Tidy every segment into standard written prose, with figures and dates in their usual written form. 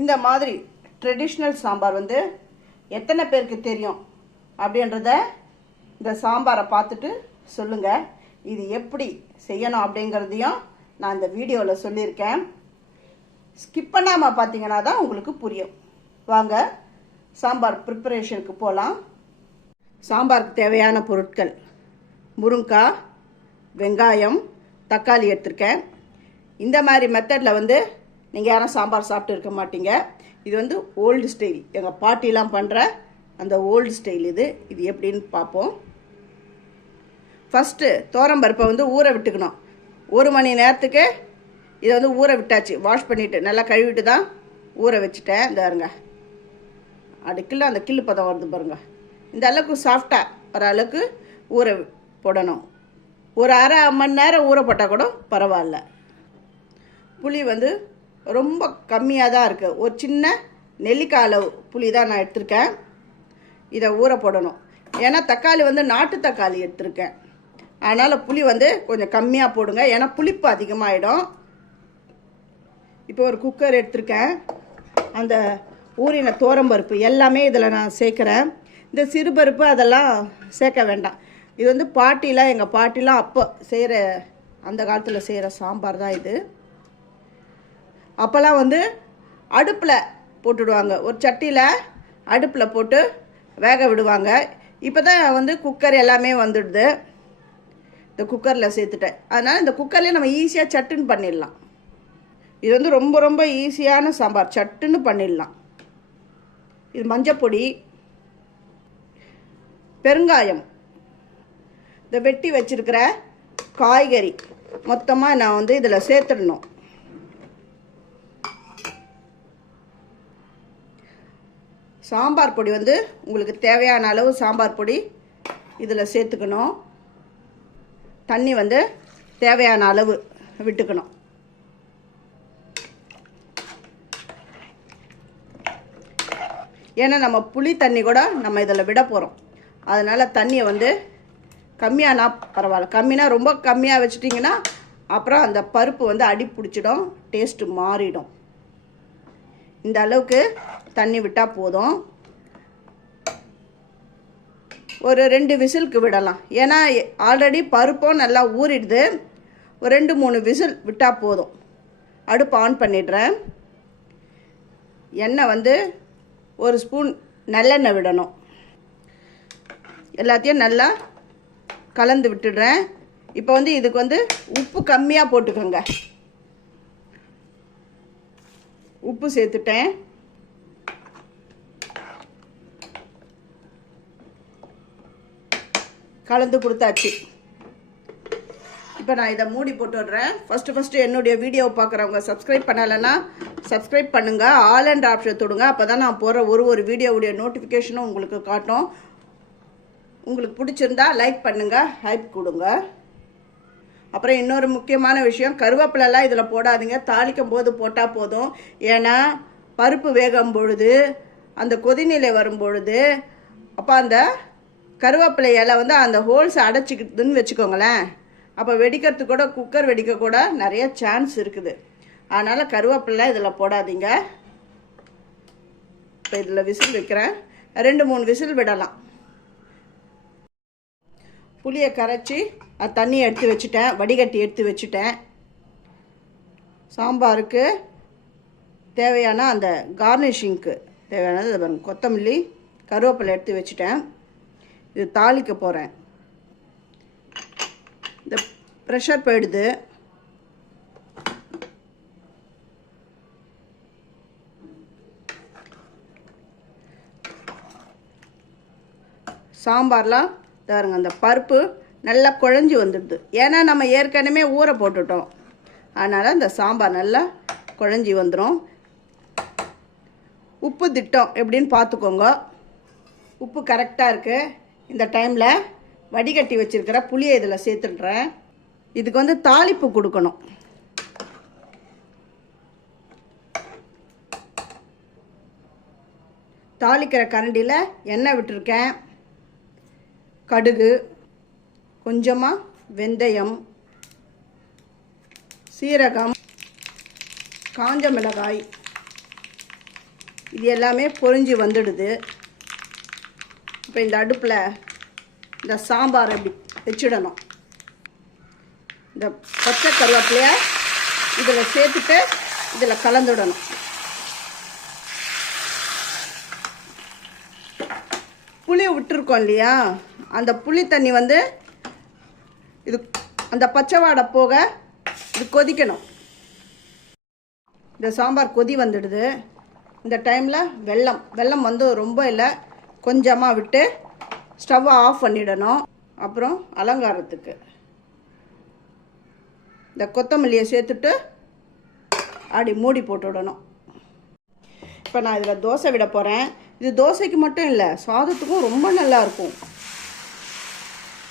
இந்த மாதிரி ட்ரெடிஷ்னல் சாம்பார் வந்து எத்தனை பேருக்கு தெரியும் அப்படின்றத இந்த சாம்பாரை பார்த்துட்டு சொல்லுங்கள். இது எப்படி செய்யணும் அப்படிங்கிறதையும் நான் இந்த வீடியோவில் சொல்லியிருக்கேன். ஸ்கிப் பண்ணாமல் பார்த்தீங்கன்னா தான் உங்களுக்கு புரியும். வாங்க சாம்பார் ப்ரிப்பரேஷனுக்கு போகலாம். சாம்பாருக்கு தேவையான பொருட்கள்: முருங்கைக்காய், வெங்காயம், தக்காளி எடுத்திருக்கேன். இந்த மாதிரி மெத்தடில் வந்து நீங்கள் யாரும் சாம்பார் சாப்பிட்டு இருக்க மாட்டீங்க. இது வந்து ஓல்டு ஸ்டைல், எங்கள் பாட்டிலாம் பண்ணுற அந்த ஓல்டு ஸ்டைல். இது எப்படின்னு பார்ப்போம். ஃபஸ்ட்டு தோரம்பருப்பை வந்து ஊற விட்டுக்கணும். 1 மணி நேரத்துக்கு இதை வந்து ஊற விட்டாச்சு. வாஷ் பண்ணிவிட்டு நல்லா கழுவிட்டு தான் ஊற வச்சுட்டேன். இந்த பாருங்க, அடுக்கில் அந்த கில்லு பதம் வருது பாருங்கள். இந்த அளவுக்கு சாஃப்டாக வர அளவுக்கு ஊற போடணும். ஒரு அரை மணி நேரம் ஊற போட்டால் கூட பரவாயில்ல. புளி வந்து ரொம்ப கம்மியாக தான் இருக்குது. ஒரு சின்ன நெல்லிக்காய் அளவு புளி தான் நான் எடுத்திருக்கேன். இதை ஊற போடணும். ஏன்னா தக்காளி வந்து நாட்டு தக்காளி எடுத்திருக்கேன். அதனால் புளி வந்து கொஞ்சம் கம்மியாக போடுங்க, ஏன்னா புளிப்பு அதிகமாகிடும். இப்போ ஒரு குக்கர் எடுத்திருக்கேன். அந்த ஊறின தோரம்பருப்பு எல்லாமே இதில் நான் சேர்க்குறேன். இந்த சிறுபருப்பு அதெல்லாம் சேர்க்க வேண்டாம். இது வந்து பாட்டிலாம், எங்கள் பாட்டிலாம் அப்போ செய்கிற, அந்த காலத்தில் செய்கிற சாம்பார் தான் இது. அப்போல்லாம் வந்து அடுப்பில் போட்டுடுவாங்க. ஒரு சட்டியில் அடுப்பில் போட்டு வேக விடுவாங்க. இப்போ தான் வந்து குக்கர் எல்லாமே வந்துடுது. இந்த குக்கரில் சேர்த்துட்டேன். அதனால் இந்த குக்கர்லேயே நம்ம ஈஸியாக சட்டுன்னு பண்ணிடலாம். இது வந்து ரொம்ப ரொம்ப ஈஸியான சாம்பார், சட்டுன்னு பண்ணிடலாம். இது மஞ்சப்பொடி, பெருங்காயம், இந்த வெட்டி வச்சிருக்கிற காய்கறி மொத்தமாக நான் வந்து இதில் சேர்த்துடணும். சாம்பார் பொடி வந்து உங்களுக்கு தேவையான அளவு சாம்பார் பொடி இதில் சேர்த்துக்கணும். தண்ணி வந்து தேவையான அளவு விட்டுக்கணும். ஏன்னா நம்ம புளி தண்ணி கூட நம்ம இதில் விட போகிறோம். அதனால் தண்ணியை வந்து கம்மியானா பரவாயில்ல. கம்மினா ரொம்ப கம்மியாக வச்சிட்டிங்கன்னா அப்புறம் அந்த பருப்பு வந்து அடி பிடிச்சிடும், டேஸ்ட்டு மாறிடும். இந்த அளவுக்கு தண்ணி விட்டால் போதும். ஒரு 2 விசிலுக்கு விடலாம். ஏன்னா ஆல்ரெடி பருப்பும் நல்லா ஊறிடுது. ஒரு 2-3 விசில் விட்டால் போதும். அடுப்பு ஆன் பண்ணிடுறேன். எண்ணெய் வந்து 1 ஸ்பூன் நல்லெண்ணெய் விடணும். எல்லாத்தையும் நல்லா கலந்து விட்டுடுறேன். இப்போ வந்து இதுக்கு வந்து உப்பு கம்மியாக போட்டுக்கோங்க. உப்பு சேர்த்துட்டேன். கலந்து கொடுத்தாச்சு. இப்போ நான் இதை மூடி போட்டு விடுறேன். ஃபஸ்ட்டு என்னுடைய வீடியோவை பார்க்குறவங்க சப்ஸ்கிரைப் பண்ணலைன்னா சப்ஸ்கிரைப் பண்ணுங்கள். ஆல் அண்ட் ஆப்ஷன் தொடுங்க. அப்போ தான் நான் போகிற ஒரு வீடியோவுடைய நோட்டிஃபிகேஷனும் உங்களுக்கு காட்டும். உங்களுக்கு பிடிச்சிருந்தா லைக் பண்ணுங்கள், ஹைப் கொடுங்க. அப்புறம் இன்னொரு முக்கியமான விஷயம், கருவேப்பிலெல்லாம் இதில் போடாதீங்க. தாளிக்கும் போது போட்டால் போதும். ஏன்னா பருப்பு வேகும் பொழுது, அந்த கொதிநிலை வரும் பொழுது, அப்போ அந்த கருவேப்பிலை இலை வந்து அந்த ஹோல்ஸ் அடைச்சிக்கிட்டுன்னு வச்சுக்கோங்களேன். அப்போ வெடிக்கிறதுக்கு கூட, குக்கர் வெடிக்க கூட நிறைய சான்ஸ் இருக்குது. அதனால் கருவேப்பிலை இதில் போடாதீங்க. இப்போ இதில் விசில் வைக்கிறேன். 2-3 விசில் விடலாம். புளியை கரைச்சி அது தண்ணியை எடுத்து வச்சுட்டேன், வடிகட்டி எடுத்து வச்சுட்டேன். சாம்பாருக்கு தேவையான அந்த கார்னிஷிங்க்கு தேவையானது கொத்தமல்லி, கருவேப்பிலை எடுத்து வச்சுட்டேன். இது தாளிக்க போகிறேன். இந்த ப்ரெஷர் போயிடுது. சாம்பார்லாம் பாருங்க, அந்த பருப்பு நல்லா குழஞ்சி வந்துடுது. ஏன்னா நம்ம ஏற்கனவே ஊற போட்டுட்டோம். அதனால் அந்த சாம்பார் நல்லா குழஞ்சி வந்துடும். உப்பு திட்டம் எப்படின்னு பார்த்துக்கோங்க. உப்பு கரெக்டாக இருக்குது. இந்த டைமில் வடிகட்டி வச்சுருக்கிற புளியை இதில் சேர்த்துடுறேன். இதுக்கு வந்து தாளிப்பு கொடுக்கணும். தாளிக்கிற கரண்டியில் எண்ணெய் விட்டுருக்கேன். கடுகு, கொஞ்சமாக வெந்தயம், சீரகம், காஞ்ச மிளகாய், இது எல்லாமே பொரிஞ்சு வந்துடுது. இப்போ இந்த அடுப்பில் இந்த சாம்பார் இப்படி வச்சிடணும். இந்த பச்சை கருவேப்பிலையை இதில் சேர்த்துட்டு இதில் கலந்துடணும். புளி விட்டுருக்கோம் இல்லையா, அந்த புளி தண்ணி வந்து இது அந்த பச்சை வாடை போக இது கொதிக்கணும். இந்த சாம்பார் கொதி வந்துடுது. இந்த டைமில் வெல்லம் வந்து ரொம்ப இல்லை, கொஞ்சமாக விட்டு ஸ்டவ்வை ஆஃப் பண்ணிடணும். அப்புறம் அலங்காரத்துக்கு இந்த கொத்தமல்லியை சேர்த்துட்டு அப்படி மூடி போட்டு விடணும். இப்போ நான் இதில் தோசை விட போகிறேன். இது தோசைக்கு மட்டும் இல்லை, சாதத்துக்கும் ரொம்ப நல்லாயிருக்கும்.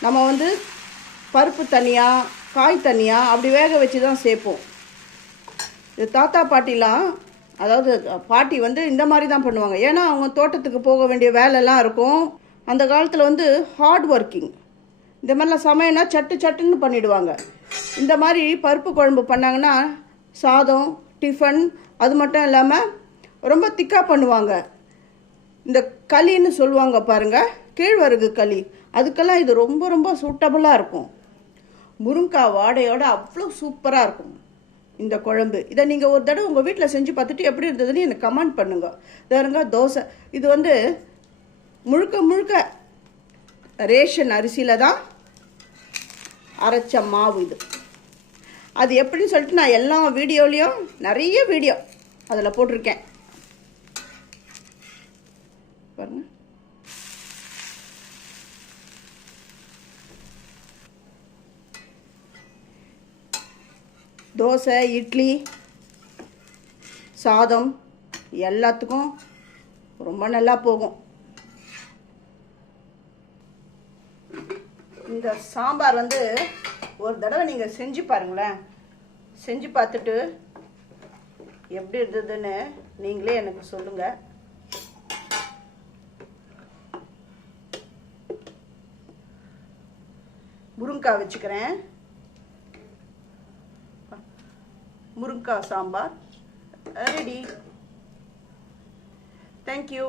நம்ம வந்து பருப்பு தனியாக காய் தனியாக அப்படி வேக வச்சு தான் சேர்ப்போம். இது தாத்தா பாட்டிலாம், அதாவது பாட்டி வந்து இந்த மாதிரி தான் பண்ணுவாங்க. ஏன்னா அவங்க தோட்டத்துக்கு போக வேண்டிய வேலைலாம் இருக்கும். அந்த காலத்தில் வந்து ஹார்ட் ஒர்க்கிங். இந்த மாதிரிலாம் சமையல்னா சட்டுன்னு பண்ணிவிடுவாங்க. இந்த மாதிரி பருப்பு குழம்பு பண்ணாங்கன்னா சாதம் டிஃபன் அது மட்டும் இல்லாமல் ரொம்ப திக்காக பண்ணுவாங்க. இந்த களின்னு சொல்லுவாங்க பாருங்கள், கேழ்வரகு களி, அதுக்கெல்லாம் இது ரொம்ப ரொம்ப சூட்டபுளாக இருக்கும். முருங்காய் வாடையோடு அவ்வளோ சூப்பராக இருக்கும் இந்த குழம்பு. இதை நீங்கள் ஒரு தடவை உங்கள் வீட்டில் செஞ்சு பார்த்துட்டு எப்படி இருந்ததுன்னு எனக்கு கமெண்ட் பண்ணுங்க. பாருங்க தோசை, இது வந்து முழுக்க ரேஷன் அரிசியில் தான் அரைச்ச மாவு. இது அது எப்படின்னு சொல்லிட்டு நான் எல்லா வீடியோலையும் நிறைய வீடியோ அதில் போட்டிருக்கேன் பாருங்க. தோசை இட்லி சாதம் எல்லாத்துக்கும் ரொம்ப நல்லா போகும். இந்த சாம்பார் வந்து ஒரு தடவை நீங்கள் செஞ்சு பாருங்களேன். செஞ்சு பார்த்துட்டு எப்படி இருந்ததுன்னு நீங்களே எனக்கு சொல்லுங்கள். முருங்காய் வச்சுக்கிறேன். முருங்காய் சாம்பார் ரெடி. தேங்க்யூ.